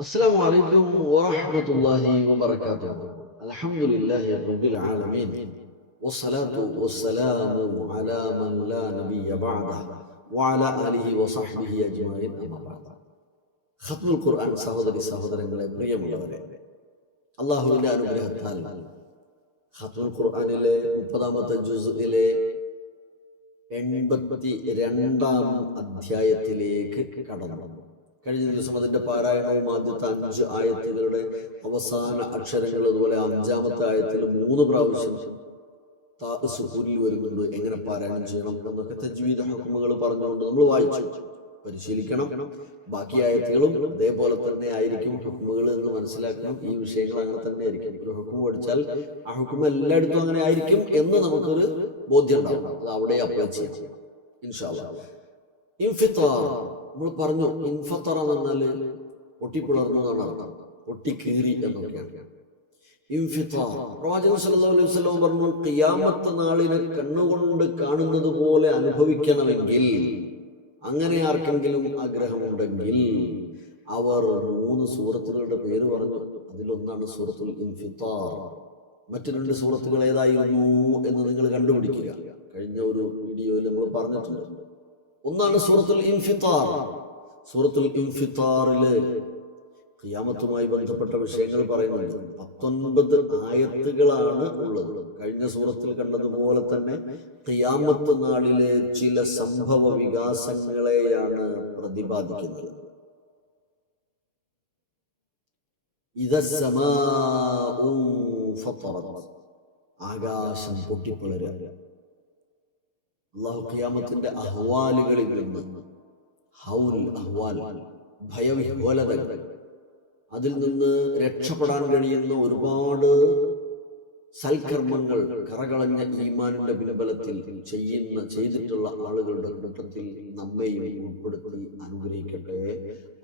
السلام عليكم ورحمة الله وبركاته. الحمد لله رب العالمين، والصلاة والسلام على من لا نبي بعده وعلى آله وصحبه أجمعين. أما بعد. ഖത്മുൽ ഖുർആൻ സഹോദരങ്ങളെ, പ്രിയമുള്ളവരെ, അള്ളാഹുവിന്റെ അനുഗ്രഹത്താൽ ഖത്മുൽ ഖുർആനിലെ 30-ാമത്തെ ജുസ്ഇലെ 82-ാം അധ്യായത്തിലേക്ക് കടന്നു. കഴിഞ്ഞ ദിവസം അതിന്റെ പാരായണവും ആദ്യത്തെ 5 ആയത്തുകളുടെ അവസാന അക്ഷരങ്ങൾ, അതുപോലെ 5-ാമത്തെ ആയത്തിൽ 3 പ്രാവശ്യം താ സുക്കൂനിൽ വരുന്നുണ്ട്. എങ്ങനെ പാരായണം ചെയ്യണം എന്നൊക്കെ തജ്വീദ് ഹുക്മുകൾ പറഞ്ഞുകൊണ്ട് നമ്മൾ വായിച്ചു, പരിശീലിക്കണം. ബാക്കി ആയത്തുകളും അതേപോലെ തന്നെ ആയിരിക്കും ഹുക്മുകൾ എന്ന് മനസ്സിലാക്കണം. ഈ വിഷയങ്ങൾ അങ്ങനെ തന്നെ ആയിരിക്കും. ഒരു ഹുക്മ പഠിച്ചാൽ ആ ഹുക്മ എല്ലായിടത്തും അങ്ങനെ ആയിരിക്കും എന്ന് നമുക്കൊരു ബോധ്യം ഉണ്ടാവും. അത് അവിടെ അപ്ലൈ ചെയ്യാം ഇൻഷാ അല്ലാഹ്. ഇൻഫിത്താർ നമ്മൾ പറഞ്ഞു. ഇൻഫത്തറ എന്ന് പറഞ്ഞാൽ പൊട്ടിപ്പിളർന്നു എന്നാണ് അർത്ഥം, പൊട്ടിക്കീറി എന്നൊക്കെയാണ്. ഇൻഫിത്താർ, പ്രവാചകൻ സല്ലല്ലാഹു അലൈഹി വസല്ലം പറഞ്ഞു, ഖിയാമത്ത് നാളിനെ കണ്ണുകൊണ്ട് കാണുന്നത് പോലെ അനുഭവിക്കണമെങ്കിൽ, അങ്ങനെ ആർക്കെങ്കിലും ആഗ്രഹമുണ്ടെങ്കിൽ, അവർ 3 സൂറത്തുകളുടെ പേര് പറഞ്ഞു. അതിലൊന്നാണ് സൂറത്തുൽ ഇൻഫിത്താർ. മറ്റു 2 സൂറത്തുകൾ ഏതായിരുന്നു എന്ന് നിങ്ങൾ കണ്ടുപിടിക്കുക. കഴിഞ്ഞ ഒരു വീഡിയോയിൽ നമ്മൾ പറഞ്ഞിട്ടുണ്ട്. ഒന്നാണ് സൂറത്തുൽ ഇൻഫിത്താർ. സൂറത്തുൽ ഇൻഫിത്താറില് ഖിയാമത്തുമായി ബന്ധപ്പെട്ട വിഷയങ്ങൾ പറയുന്നുണ്ട്. 19 ആയത്തുകളാണ് ഉള്ളത്. കഴിഞ്ഞ സൂറത്തിൽ കണ്ടതുപോലെ തന്നെ ഖിയാമത്ത് നാളിലെ ചില സംഭവ വികാസങ്ങളെയാണ് പ്രതിപാദിക്കുന്നത്. ഇദസ്സമാഉ ഫത്തറത്, ആകാശം പൊട്ടിപ്പിളരുക. അല്ലാഹു ഖിയാമത്തിന്റെ അഹ്വാലുകളിൽ നിന്ന്, ഹൗൽ അഹ്വാൽ, ഭയവിഹ്വലതകൾ, അതിൽ നിന്ന് രക്ഷപ്പെടാൻ കഴിയുന്ന ഒരുപാട് സൽക്കർമ്മങ്ങൾ കറകളഞ്ഞ ഈമാനിന്റെ പിൻബലത്തിൽ ചെയ്തിട്ടുള്ള ആളുകളുടെ കൂട്ടത്തിൽ നമ്മെയും ഉൾപ്പെടുത്തി അനുഗ്രഹിക്കട്ടെ.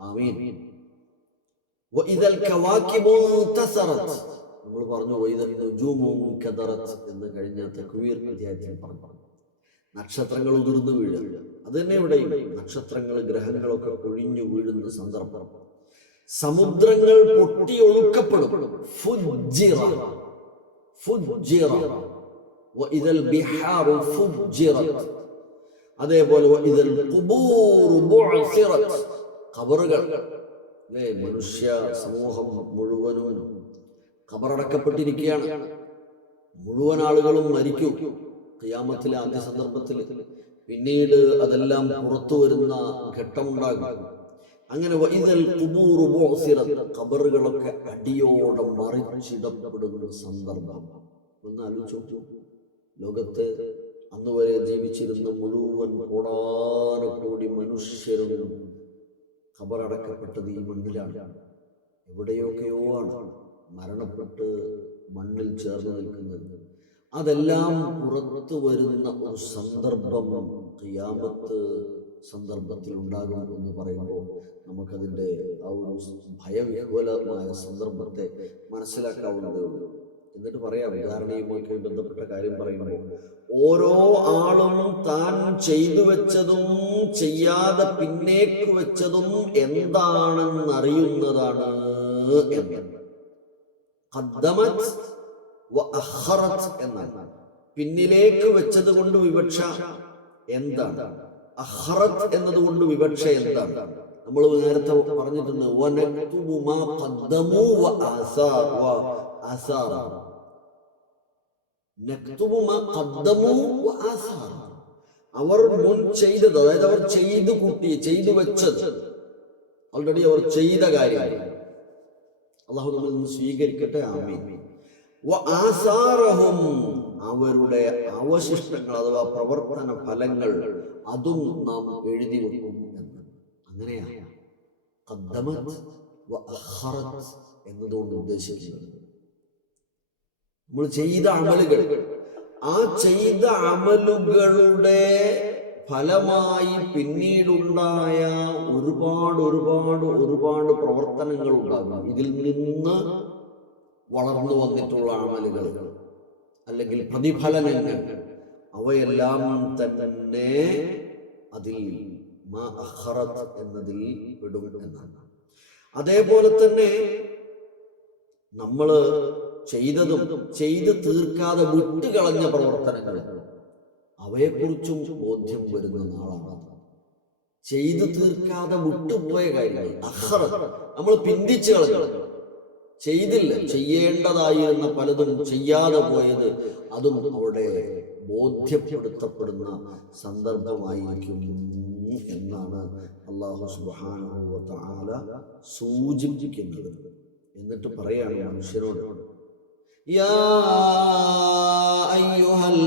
ആമീൻ. വഇദൽ കവാകിബു തസറത്, നമ്മൾ പറഞ്ഞു വഇദൽ നുജൂമു കദറത് എന്ന് കഴിഞ്ഞ തക്വീർ അധ്യായത്തിൽ പറഞ്ഞു. നക്ഷത്രങ്ങൾ ഉതിർന്നു വീഴുക. അത് തന്നെ ഇവിടെയും നക്ഷത്രങ്ങൾ, ഗ്രഹങ്ങളൊക്കെ ഒഴിഞ്ഞു വീഴുന്ന സന്ദർഭം. സമുദ്രങ്ങൾ പൊട്ടിയൊഴുക്കപ്പെടും. ഫുജ്ജിറ, ഫുജ്ജിറ. വഇദൽ ബിഹാറു ഫുജ്ജിറത്. അതേപോലെ വഇദൽ ഖുബൂറു ബുഅസിറത്, ഖബറുകൾ, മനുഷ്യ സമൂഹം മുഴുവനും ഖബറടക്കപ്പെട്ടിരിക്കുകയാണ്. മുഴുവൻ ആളുകളും മരിക്കും ഖിയാമത്തിലെ ആദ്യ സന്ദർഭത്തിൽ. പിന്നീട് അതെല്ലാം പുറത്തു വരുന്ന ഘട്ടമുണ്ടാകും. അങ്ങനെ വഇദൽ ഖുബൂറു ബുഅസിറത്, ഖബറുകളൊക്കെ അടിയോടെ മറിച്ചിടപ്പെടുന്ന സന്ദർഭം. ഒന്ന് ആലോചിച്ചു. ലോകത്ത് അന്ന് വരെ ജീവിച്ചിരുന്ന മുഴുവൻ കോടാനുകോടി മനുഷ്യരും ഖബറടക്കപ്പെട്ടത് ഈ മണ്ണിലാണ്. എവിടെയൊക്കെയോ ആണ് മരണപ്പെട്ട് മണ്ണിൽ ചേർന്ന് നിൽക്കുന്നത്. അതെല്ലാം പുറത്തു വരുന്ന ഒരു സന്ദർഭം ഖിയാമത്ത് സന്ദർഭത്തിൽ ഉണ്ടാകും എന്ന് പറയുമ്പോൾ നമുക്കതിൻ്റെ ആ ഒരു ഭയവിഹ്വലമായ സന്ദർഭത്തെ മനസ്സിലാക്കാവുന്നതേ ഉള്ളൂ. എന്നിട്ട് പറയാം, വിചാരണയുമായി ബന്ധപ്പെട്ട കാര്യം പറയുമ്പോൾ, ഓരോ ആളും താൻ ചെയ്തു വെച്ചതും ചെയ്യാതെ പിന്നേക്ക് വെച്ചതും എന്താണെന്നറിയുന്നതാണ് എന്ന്. ഖദ്ദമത് വ അഖറത് എന്നാണ്. പിന്നിലേക്ക് വെച്ചത് കൊണ്ട് വിവക്ഷ എന്താണ്? അഖറത് എന്നതുകൊണ്ട് വിവക്ഷ എന്താണ്? നമ്മൾ നേരത്തെ പറഞ്ഞിട്ടുണ്ട്. വനക്തുബു മാ ഖദ്ദമു വ ആസാർ വ ആസാർ. നക്തുബു മാ ഖദ്ദമു വ ആസാർ, അവർ മുൻ ചെയ്തത്, അതായത് അവർ ചെയ്തു കൂട്ടി, ചെയ്തു വെച്ചത്, ഓൾറെഡി അവർ ചെയ്ത കാര്യം. അല്ലാഹു നമ്മിൽ നിന്ന് സ്വീകരിക്കട്ടെ. ആമീൻ. വ ആസാറഹും, അവരുടെ അവശിഷ്ടങ്ങൾ അഥവാ പ്രവർത്തന ഫലങ്ങൾ, അതും നാം എഴുതി വെക്കും എന്ന്. അങ്ങനെയാണ് ഖദ്ദമത് വ അഖറത് എന്നതുകൊണ്ട് ഉദ്ദേശിക്കുന്നത്. നമ്മൾ ചെയ്ത അമലുകൾ, ആ ചെയ്ത അമലുകളുടെ ഫലമായി പിന്നീടുണ്ടായ ഒരുപാട് ഒരുപാട് ഒരുപാട് പ്രവർത്തനങ്ങൾ ഉണ്ടാകും. ഇതിൽ നിന്ന് വളർന്നു വന്നിട്ടുള്ള അമലുകൾ അല്ലെങ്കിൽ പ്രതിഫലനങ്ങൾ, അവയെല്ലാം തന്നെ അതിൽ മാ അഖറത് എന്നതിൽ പെടും എന്നാണ്. അതേപോലെ തന്നെ നമ്മൾ ചെയ്തതും ചെയ്ത് തീർക്കാതെ വിട്ടുകളഞ്ഞ പ്രവർത്തനങ്ങൾ, അവയെക്കുറിച്ചും ബോധ്യം വരുന്ന നാളാണ്. ചെയ്തു തീർക്കാതെ വിട്ടുപോയ കാര്യങ്ങൾ, നമ്മൾ പിന്തിച്ചു കളഞ്ഞു, ചെയ്തില്ല, ചെയ്യേണ്ടതായിരുന്ന പലതും ചെയ്യാതെ പോയത്, അതും അവിടെ ബോധ്യപ്പെടുത്തപ്പെടുന്ന സന്ദർഭമായിരിക്കും എന്നാണ് അല്ലാഹു സുബ്ഹാനഹു വ തആല സൂചിപ്പിക്കുന്നത്. എന്നിട്ട് പറയാണ് മനുഷ്യരോട്, യാ അയ്യുഹൽ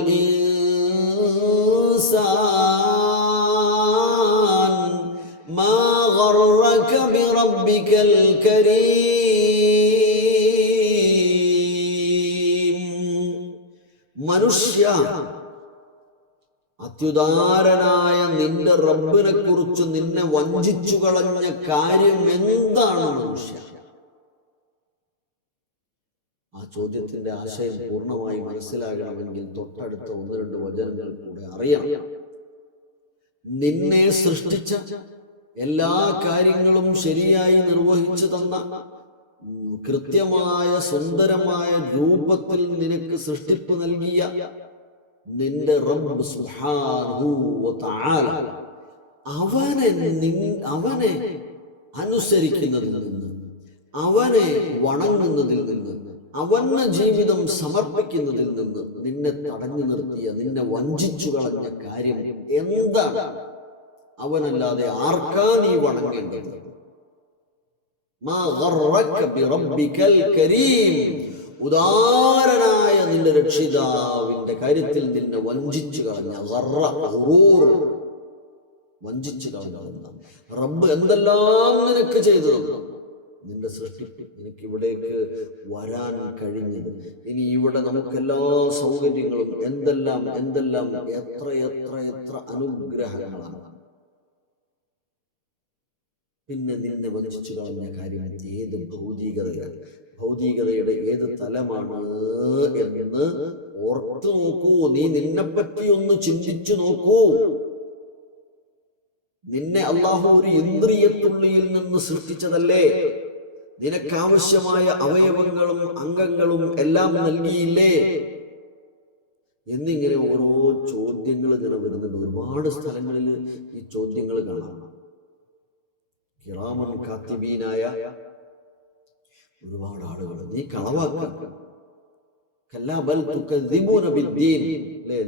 ഇൻസാൻ മാ ഗർറക ബിറബ്ബികൽ കരീം. മനുഷ്യ, അത്യുദാരനായ നിന്റെ റബ്ബിനെ കുറിച്ച് നിന്നെ വഞ്ചിച്ചു കളഞ്ഞ കാര്യം എന്താണ് മനുഷ്യ? ആ ചോദ്യത്തിന്റെ ആശയം പൂർണ്ണമായി മനസ്സിലാകണമെങ്കിൽ തൊട്ടടുത്ത 1-2 വചനങ്ങൾ കൂടെ അറിയണം. നിന്നെ സൃഷ്ടിച്ച, എല്ലാ കാര്യങ്ങളും ശരിയായി നിർവഹിച്ചു തന്ന, കൃത്യമായ സുന്ദരമായ രൂപത്തിൽ നിനക്ക് സൃഷ്ടിപ്പ് നൽകിയ നിന്റെ റബ്ബ് സുബ്ഹാനഹു വ തആല, അവനെ അനുസരിക്കുന്നതിൽ നിന്ന്, അവനെ വണങ്ങുന്നതിൽ നിന്ന്, അവന് ജീവിതം സമർപ്പിക്കുന്നതിൽ നിന്ന് നിന്നെ തടഞ്ഞു നിർത്തിയ, നിന്നെ വഞ്ചിച്ചു കളഞ്ഞ കാര്യം എന്താണ്? അവനല്ലാതെ ആർക്കാ നീ വണങ്ങേണ്ടത്? മാ ഗർറക ബിറബ്ബികൽ കരീം. ഉദാരനായ നിന്റെ രക്ഷിതാവിന്റെ കാര്യത്തിൽ നിന്നെ വഞ്ചിച്ചു കളഞ്ഞ, വഞ്ചിച്ചു കളഞ്ഞ റബ്ബ് എന്തെല്ലാം നിനക്ക് ചെയ്തു തന്നു. നിന്റെ സൃഷ്ടിപ്പ്, നിനക്ക് ഇവിടേക്ക് വരാൻ കഴിഞ്ഞത്, ഇനി ഇവിടെ നമുക്കെല്ലാ സൗകര്യങ്ങളും, എന്തെല്ലാം എന്തെല്ലാം, എത്ര എത്ര എത്ര അനുഗ്രഹങ്ങളാണ്. പിന്നെ നിന്നെ വഞ്ചിച്ചു കളഞ്ഞ കാര്യം ഏത് ഭൗതികതയാണ്, ഭൗതികതയുടെ ഏത് തലമാണ് എന്ന് ഓർത്തു നോക്കൂ. നീ നിന്നെപ്പറ്റി ഒന്ന് ചിന്തിച്ചു നോക്കൂ. നിന്നെ അല്ലാഹു ഒരു ഇന്ദ്രിയത്തുള്ളിയിൽ നിന്ന് സൃഷ്ടിച്ചതല്ലേ? നിനക്കാവശ്യമായ അവയവങ്ങളും അംഗങ്ങളും എല്ലാം നൽകിയില്ലേ? എന്നിങ്ങനെ ഓരോ ചോദ്യങ്ങൾ ഇങ്ങനെ വരുന്നുണ്ട്. ഒരുപാട് സ്ഥലങ്ങളിൽ ഈ ചോദ്യങ്ങൾ കാണാം. കിറാമൻ കാത്തിബീനായ ഒരുപാട് ആളുകൾ, നീ കളവാക്കുക,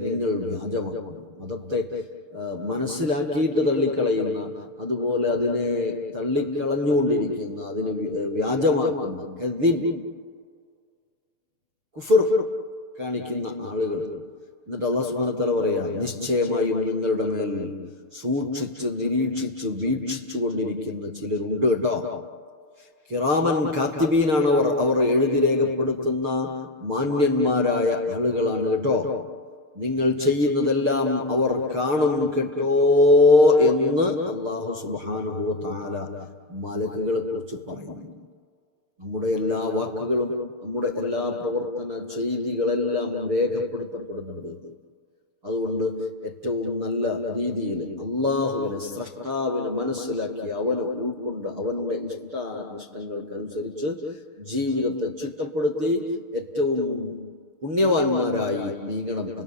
നിങ്ങൾ വ്യാജമാണ്, മതത്തെ മനസ്സിലാക്കിയിട്ട് തള്ളിക്കളയുന്ന, അതുപോലെ അതിനെ തള്ളിക്കളഞ്ഞുകൊണ്ടിരിക്കുന്ന, അതിനെ വ്യാജമാക്കുന്ന, കുഫർ കാണിക്കുന്ന ആളുകൾ. എന്നിട്ട് അല്ലാഹു സുബ്ഹാനഹു വ തആല പറയാ, നിശ്ചയമായും നിങ്ങളുടെ മേൽ സൂക്ഷിച്ച് നിരീക്ഷിച്ച് വീക്ഷിച്ചു കൊണ്ടിരിക്കുന്ന ചിലരുണ്ട് കേട്ടോ. കിറാമൻ കാത്തിബീനാണ് അവർ എഴുതി രേഖപ്പെടുത്തുന്ന മാന്യന്മാരായ ആളുകളാണ് കേട്ടോ. നിങ്ങൾ ചെയ്യുന്നതെല്ലാം അവർ കാണും കേട്ടോ എന്ന് അല്ലാഹു സുബ്ഹാനഹു വ തആല മലക്കുകളെ കുറിച്ച് പറയുന്നു. നമ്മുടെ എല്ലാ വാക്കുകളും, നമ്മുടെ എല്ലാ പ്രവർത്തന ചെയ്തികളെല്ലാം രേഖപ്പെടുത്തപ്പെടുന്നുണ്ട്. അതുകൊണ്ട് ഏറ്റവും നല്ല രീതിയിൽ അള്ളാഹുവിനെ, സ്രഷ്ടാവിനെ മനസ്സിലാക്കി അവനെ ഉൾക്കൊണ്ട് അവന്റെ ഇഷ്ടാനിഷ്ടങ്ങൾക്കനുസരിച്ച് ജീവിതത്തെ ചിട്ടപ്പെടുത്തി ഏറ്റവും പുണ്യവാന്മാരായി നീങ്ങണം എന്ന്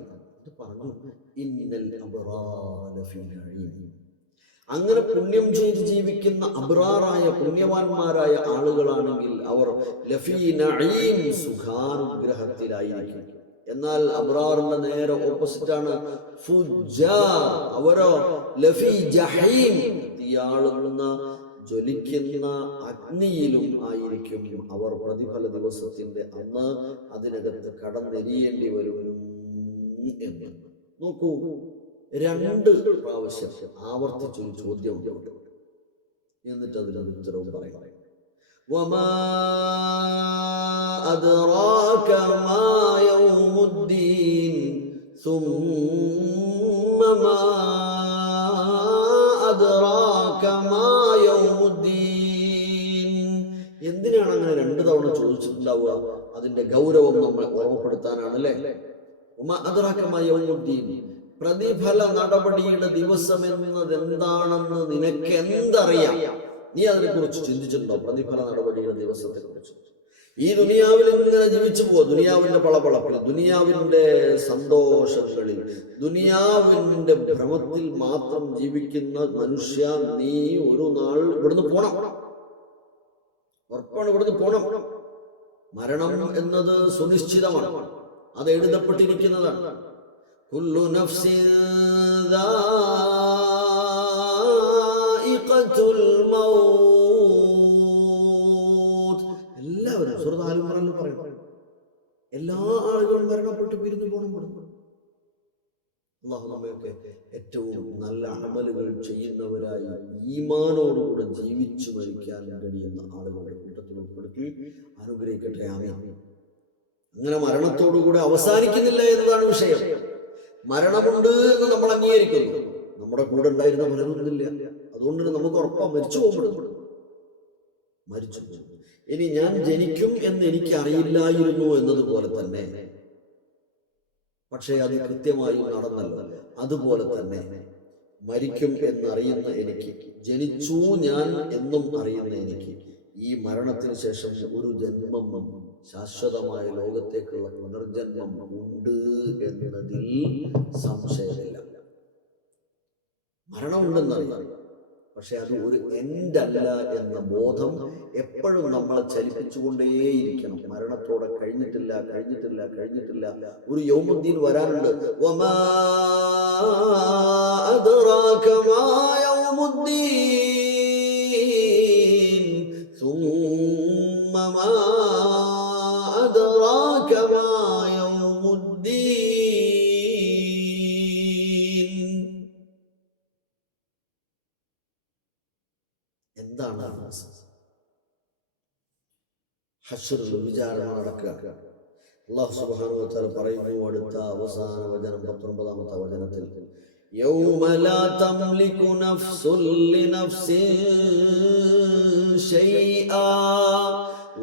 പറഞ്ഞു. ഇന്നൽ അബ്റാറ ലഫീ നഈം. അങ്ങനെ പുണ്യം ചെയ്ത് ജീവിക്കുന്ന അബ്റാറായ പുണ്യവാന്മാരായ ആളുകളാണെങ്കിൽ അവർ ലഫീ നഈം, സുഖാനുഗ്രഹത്തിലായിരിക്കും. എന്നാൽ അബ്റാറിന്റെ നേരെ ഓപ്പോസിറ്റ് ആണ് ഫുജ്ജാർ. അവരോ ലഫീ ജഹീം, തീയാളുന്ന ജ്വലിക്കുന്ന അഗ്നിയിലും ആയിരിക്കും അവർ. പ്രതിഫല ദിവസത്തിന്റെ അന്ന് അതിനകത്ത് കടന്നെരിയേണ്ടി വരും എന്ന്. നോക്കൂ, 2 പ്രാവശ്യം ആവർത്തിച്ചൊരു ചോദ്യം ഉണ്ട്. എന്നിട്ട് അതിന് ഉത്തരവും പറയാം. വമാ അദ്റാക മാ യൗമുദ്ദീൻ സുമ്മ മാ അദ്റാക മാ യൗമുദ്ദീൻ. എന്തിനാണ് അങ്ങനെ 2 തവണ ചോദിച്ചിട്ടുണ്ടാവുക? അതിന്റെ ഗൗരവം നമ്മൾ ഓർമ്മപ്പെടുത്താനാണല്ലേ. വമാ അദ്റാക മാ യൗമുദ്ദീൻ, പ്രതിഫല നടപടിയുടെ ദിവസം എന്നത് എന്താണെന്ന് നിനക്ക് എന്തറിയാം? നീ അതിനെക്കുറിച്ച് ചിന്തിച്ചിട്ടുണ്ടോ? പ്രതിഫല നടപടിയുടെ ദിവസത്തെ കുറിച്ച്. ഈ ദുനിയാവിൽ ഇങ്ങനെ ജീവിച്ചു പോവുക, ദുനിയാവിന്റെ പളപളപ്പിൽ, ദുനിയാവിന്റെ സന്തോഷങ്ങളിൽ, ദുനിയാവിന്റെ ഭ്രമത്തിൽ മാത്രം ജീവിക്കുന്ന മനുഷ്യ, നീ ഒരു നാൾ ഇവിടുന്ന് പോണം. ഉറപ്പാണ്, ഇവിടുന്ന് പോണം. മരണം എന്നത് സുനിശ്ചിതമാണ്, അത് എഴുതപ്പെട്ടിരിക്കുന്നതാണ്. കുല്ലു നഫ്സിൻ ദാഇഖത്തുൽ മൗത്ത്. എല്ലാവരും സൂറത്ത് ആൽ ഇംറാനിൽ പറയുന്നു, എല്ലാ ആളുകളും മരണപ്പെട്ട് പിരിഞ്ഞു പോകണം. അല്ലാഹു നമ്മയൊക്കെ ഏറ്റവും നല്ല അമലുകൾ ചെയ്യുന്നവരായി ഈമാനോടുകൂടെ ജീവിച്ചു മരിക്കാൻ കഴിയുന്ന ആളുകളുടെ കൂട്ടത്തിൽ ഉൾപ്പെടുത്തി അനുഗ്രഹിക്കട്ടെ. ആമീൻ. അങ്ങനെ മരണത്തോടുകൂടെ അവസാനിക്കുന്നില്ല എന്നതാണ് വിഷയം. മരണമുണ്ട് എന്ന് നമ്മൾ അംഗീകരിക്കുന്നു. നമ്മുടെ കൂടെ ഉണ്ടായിരുന്ന മരണമൊന്നുമില്ല, അതുകൊണ്ട് നമുക്ക് ഉറപ്പാണ് മരിച്ചു പോകും. മരിച്ചു. ഇനി ഞാൻ ജനിക്കും എന്ന് എനിക്ക് അറിയില്ലായിരുന്നു എന്നതുപോലെ തന്നെ, പക്ഷേ അത് കൃത്യമായി നടന്നല്ലോ. അതുപോലെ തന്നെ മരിക്കും എന്നറിയുന്ന എനിക്ക്, ജനിച്ചു ഞാൻ എന്നും അറിയുന്ന എനിക്ക്, ഈ മരണത്തിന് ശേഷം ഒരു ജന്മം, ശാശ്വതമായ ലോകത്തേക്കുള്ള പുനർജന്മം ഉണ്ട് എന്നതിൽ സംശയമില്ല. മരണമുണ്ടെന്നറിയാം, പക്ഷെ അത് ഒരു എൻഡല്ല എന്ന ബോധം എപ്പോഴും നമ്മളെ ചലിപ്പിച്ചുകൊണ്ടേയിരിക്കണം. മരണത്തോടെ കഴിഞ്ഞിട്ടില്ല, കഴിഞ്ഞിട്ടില്ല, കഴിഞ്ഞിട്ടില്ല. ഒരു യൗമുദ്ദീൻ വരാനുണ്ട്. വമാ അദ്റാക മാ യൗമുദ്ദീൻ സുമ്മ മാ അദ്റാക മാ യൗമുദ്ദീൻ. എന്താണ് ഹശ്റുൽ വിചാരണ നടക്കുക? അല്ലാഹു സുബ്ഹാനഹു വ തആല പറയുന്നു അടുത്ത അവസാന വചനം 19ാമത്തെ വചനത്തിൽ, യൗമ ലാ തംലികു നഫ്സുൻ ലിനഫ്സിൻ ശൈആ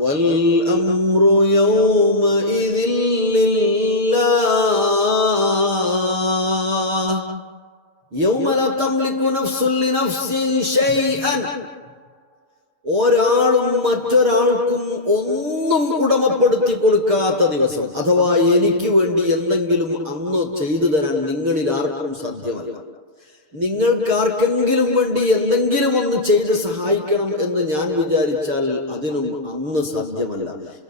വൽ അംറു യൗമ ഇദിൻ ലില്ലാഹ്. യൗമ ലാ തംലികു നഫ്സുൻ ലിനഫ്സിൻ ശൈഅൻ. ഒരാളും മറ്റൊരാൾക്കും ഒന്നും ഉടമപ്പെടുത്തി കൊടുക്കാത്ത ദിവസം, അഥവാ എനിക്ക് വേണ്ടി എന്തെങ്കിലും അന്ന് ചെയ്തു തരാൻ നിങ്ങളിൽ ആർക്കും സാധ്യമല്ല. നിങ്ങൾക്ക് ആർക്കെങ്കിലും വേണ്ടി എന്തെങ്കിലും ഒന്ന് ചെയ്ത് സഹായിക്കണം എന്ന് ഞാൻ വിചാരിച്ചാൽ അതിനും അന്ന് സാധ്യമല്ല.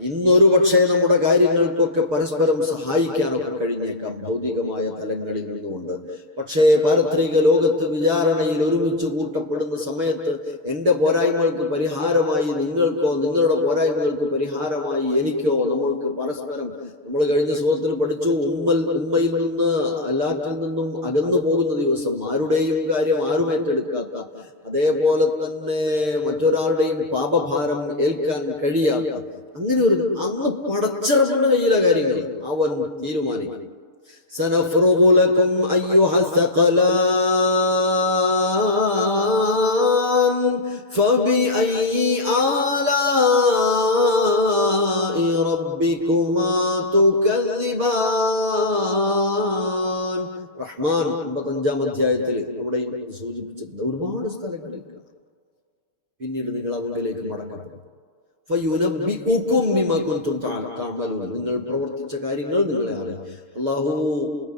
ഇന്നൊരു പക്ഷേ നമ്മുടെ കാര്യങ്ങൾക്കൊക്കെ പരസ്പരം സഹായിക്കാനൊക്കെ കഴിഞ്ഞേക്കാം ഭൗതികമായ തലങ്ങളിൽ നിന്നുകൊണ്ട്. പക്ഷേ പാരത്രിക ലോകത്ത് വിചാരണയിൽ ഒരുമിച്ച് കൂട്ടപ്പെടുന്ന സമയത്ത് എൻ്റെ പോരായ്മകൾക്ക് പരിഹാരമായി നിങ്ങൾക്കോ, നിങ്ങളുടെ പോരായ്മകൾക്ക് പരിഹാരമായി എനിക്കോ, നമ്മൾക്ക് പരസ്പരം, നമ്മൾ കഴിഞ്ഞ സുഹൃത്തിൽ പഠിച്ചു, ഉമ്മയിൽ നിന്ന് എല്ലാറ്റിൽ നിന്നും അകന്നു പോകുന്ന ദിവസം, ആരുടെയും കാര്യം ആരും ഏറ്റെടുക്കാത്ത, അതേപോലെ തന്നെ മറ്റൊരാളുടെയും പാപഭാരം ഏൽക്കാൻ കഴിയാത്ത അങ്ങനെ ഒരു അന്ന് പടച്ചിറപ്പിന്റെ കയ്യിലെ കാര്യങ്ങൾ അവൻ തീരുമാനിക്കും. സനഫ്റുഗു ലക്കും അയ്യുഹസ് സഖലാൻ ഫബിഅയ്യി ആലാഇ റബ്ബികുമാ തുകദ്ദിബാൻ. റഹ്മാൻ 55ാം അധ്യായത്തിൽ അവിടെ സൂചിപ്പിച്ചിട്ടുണ്ട്. ഒരുപാട് സ്ഥലങ്ങളിൽ പിന്നീട് നിങ്ങൾ അവങ്കിലേക്ക് മടക്കണം. ഫയുനബ്ബിഉകും ബിമാ കുൻതും തഅമലൂൻ. നിങ്ങൾ പ്രവർത്തിച്ച കാര്യങ്ങൾ നിങ്ങളെ അറിയാം. അല്ലാഹു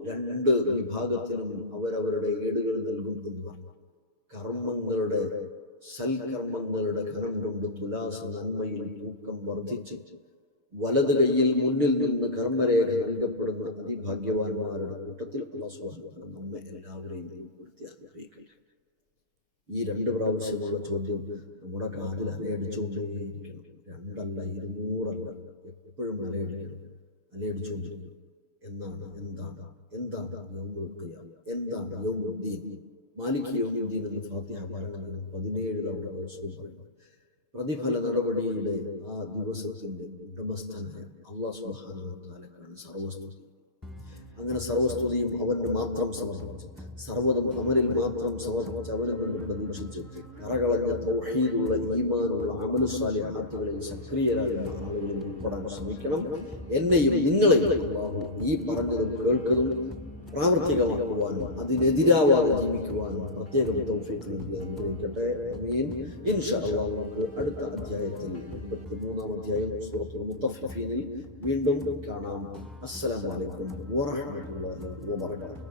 രണ്ട് വിഭാഗത്തിനും അവരവരുടെ ഏടുകൾ നൽകും എന്ന് പറഞ്ഞു. കർമ്മങ്ങളുടെ, സൽക്കർമ്മങ്ങളുടെ കനം കൊണ്ട് തുലാസ് നന്മയിൽ തൂക്കം വർദ്ധിച്ച് വലത് കൈയിൽ മുന്നിൽ നിന്ന് കർമ്മരേഖ നൽകപ്പെടുന്ന അതിഭാഗ്യവാന്മാരുടെ കൂട്ടത്തിൽ അല്ലാഹു സുബ്ഹാനഹു വ തആല നമ്മെ എല്ലാവരെയും ഉൾപ്പെടുത്തി അനുഗ്രഹിക്കട്ടെ. ഈ 2 പ്രാവശ്യമുള്ള ചോദ്യം നമ്മുടെ കാതിൽ അലയടിച്ചുകൊണ്ടേയിരിക്കണം. 2 അല്ല, 200 അല്ല, എപ്പോഴും അലയടിച്ചുകൊണ്ടിരിക്കണം. എന്താണ് യൗമുൽ ഖിയാമ, എന്താണ് യൗമുദ്ദീൻ, മാലിക് യൗമുദ്ദീൻ എന്ന് ഫാത്തിഹ പാരായണം 17 തവണ റസൂൽ പറയുന്നു. പ്രതിഫല നടപടിയുടെ ആ ദിവസത്തിന്റെ ഉടമസ്ഥനായ അല്ലാഹു സുബ്ഹാനഹു വ തആലക്കാണ് സർവസ്തുതി. അങ്ങനെ സർവസ്തുതിയും അവന് മാത്രം സമർപ്പിച്ച്, സർവ്വതും അവനിൽ മാത്രം സമർപ്പിച്ച്, അവനിൽ നിന്ന് പ്രതീക്ഷിച്ച് കറകളഞ്ഞ തൗഹീദുള്ള ഈമാനുള്ള അമലു സാലിഹാത്തുകളിൽ സക്രിയരാകുന്ന ആളുകളിൽ ഉൾപ്പെടാൻ ശ്രമിക്കണം. എന്നെയും നിങ്ങളെയും അല്ലാഹു ഈ പറഞ്ഞതും കേൾക്കുന്നതും പ്രാവർത്തികമാക്കുവാനും അതിനെതിരാവാതെ ജീവിക്കുവാനും പ്രത്യേകം തൗഫീഖ് നൽകി അനുഗ്രഹിക്കട്ടെ. ആമീൻ. ഇൻഷാ അല്ലാഹ് നമുക്ക് അടുത്ത അധ്യായത്തിൽ 23-ാം അധ്യായം സൂറത്തുൽ മുത്തഫിഫീനിൽ വീണ്ടും കാണാം. അസ്സലാമു അലൈക്കും വറഹ്മത്തുള്ളാഹി വബറകാതുഹു.